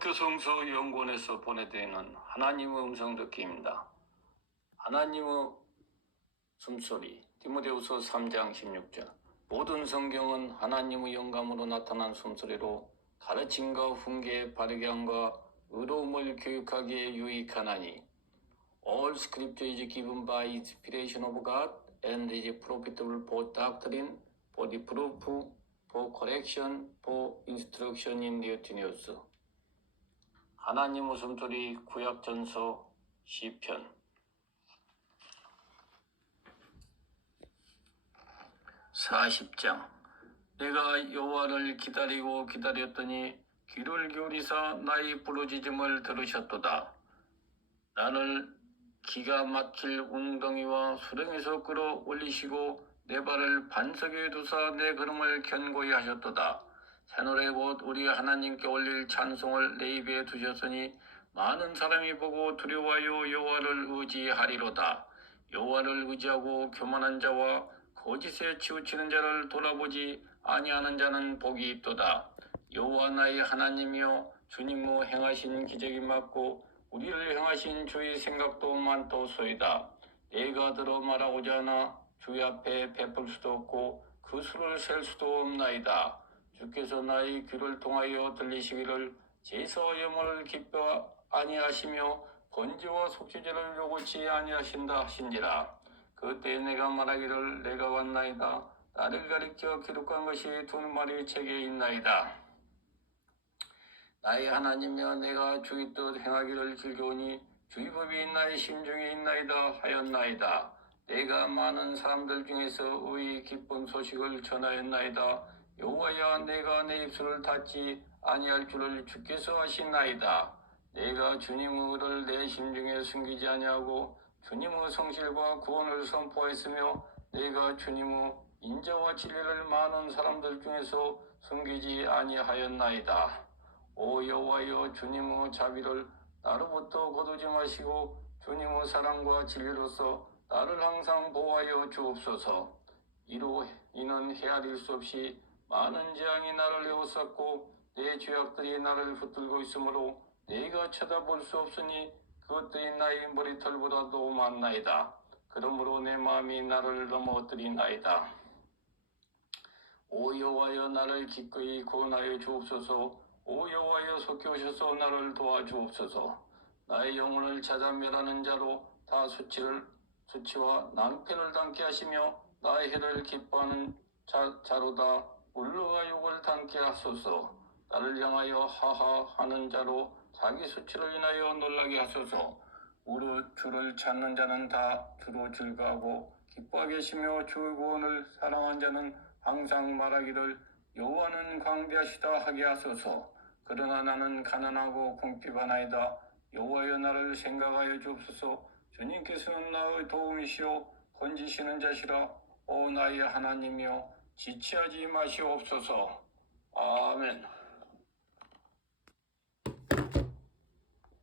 기독교 성서 연구원에서 보내드리는 하나님의 음성 듣기입니다. 하나님의 숨소리 디모데후서 3장 16절 모든 성경은 하나님의 영감으로 나타난 숨소리로 가르침과 훈계, 바르게 함과 의로움을 교육하기에 유익하나니 All scripture is given by inspiration of God and is profitable for doctrine, for reproof, for correction, for instruction in righteousness. 하나님 웃음소리 구약전서 시편. 40장. 내가 여호와를 기다리고 기다렸더니 귀를 기울이사 나의 부르짖음을 들으셨도다. 나를 기가 막힐 웅덩이와 수렁에서 끌어올리시고 내 발을 반석에 두사 내 걸음을 견고히 하셨도다 새노래 곧 우리 하나님께 올릴 찬송을 내 입에 두셨으니 많은 사람이 보고 두려워하여 여호와를 의지하리로다. 여호와를 의지하고 교만한 자와 거짓에 치우치는 자를 돌아보지 아니하는 자는 복이 있도다. 여호와 나의 하나님이여 주님의 행하신 기적이 맞고 우리를 행하신 주의 생각도 많도소이다. 내가 들어 말하고자 하나 주의 앞에 베풀 수도 없고 그 수를 셀 수도 없나이다. 주께서 나의 귀를 통하여 들리시기를 제서 염을 기뻐 아니하시며 번지와 속죄제를 요구치 아니하신다 하신지라. 그때 내가 말하기를 내가 왔나이다. 나를 가리켜 기록한 것이 두 마리 책에 있나이다. 나의 하나님이여 내가 주의 뜻 행하기를 즐거우니 주의 법이 나의 심중에 있나이다 하였나이다. 내가 많은 사람들 중에서 의의 기쁜 소식을 전하였나이다 여호와야 내가 내 입술을 닫지 아니할 줄을 주께서 하시나이다. 내가 주님의 의를 내 심중에 숨기지 아니하고 주님의 성실과 구원을 선포했으며 내가 주님의 인자와 진리를 많은 사람들 중에서 숨기지 아니하였나이다. 오 여호와여 주님의 자비를 나로부터 거두지 마시고 주님의 사랑과 진리로서 나를 항상 보호하여 주옵소서. 이로 이는 헤아릴 수 없이 많은 재앙이 나를 에워쌌고 내 죄악들이 나를 붙들고 있으므로 내가 쳐다볼 수 없으니 그것들이 나의 머리털보다도 많나이다. 그러므로 내 마음이 나를 넘어뜨리나이다. 오 여호와여 나를 기꺼이 구원하여 주옵소서. 오 여호와여 속히 오셔서 나를 도와주옵소서. 나의 영혼을 찾아 멸하는 자로 다 수치를 수치와 낭패를 당케 하시며 나의 해를 기뻐하는 자, 자로다 울러가 욕을 담게 하소서. 나를 향하여 하하 하는 자로 자기 수치를 인하여 놀라게 하소서. 우로 주를 찾는 자는 다 주로 즐거하고 기뻐 계시며 주의 구원을 사랑한 자는 항상 말하기를 여호와는 광대하시다 하게 하소서. 그러나 나는 가난하고 궁핍하나이다. 여호와여 나를 생각하여 주옵소서. 주님께서는 나의 도움이시오 건지시는 자시라. 오 나의 하나님이여 지체하지 마시옵소서. 아멘.